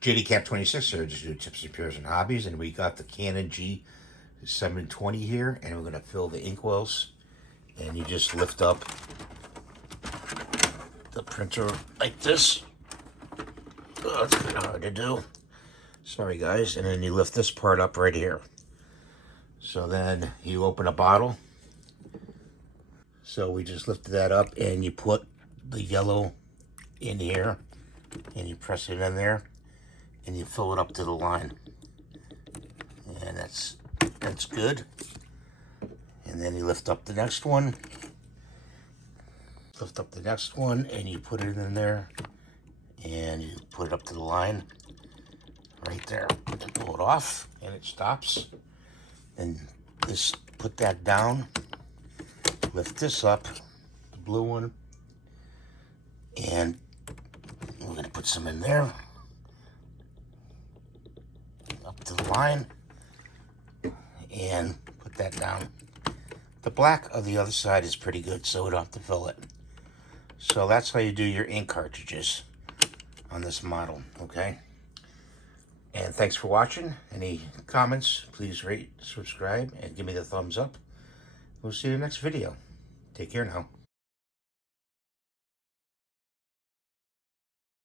JD Cap 26 here, just do tips, repairs, and hobbies, and we got the Canon G7020 here, and we're going to fill the inkwells, and you just lift up the printer like this. Oh, it's kind of hard to do. Sorry guys. And then you lift this part up right here. So then you open a bottle. So we just lifted that up, and you put the yellow in here, and you press it in there, and you fill it up to the line. And that's good. And then you lift up the next one. Lift up the next one, and you put it in there, and you put it up to the line right there, and pull it off, and it stops. And just put that down, lift this up, the blue one, and we're going to put some in there, up to the line, and put that down. The black of the other side is pretty good, so we don't have to fill it. So that's how you do your ink cartridges on this model, okay? And thanks for watching. Any comments, please rate, subscribe, and give me the thumbs up. We'll see you in the next video. Take care now.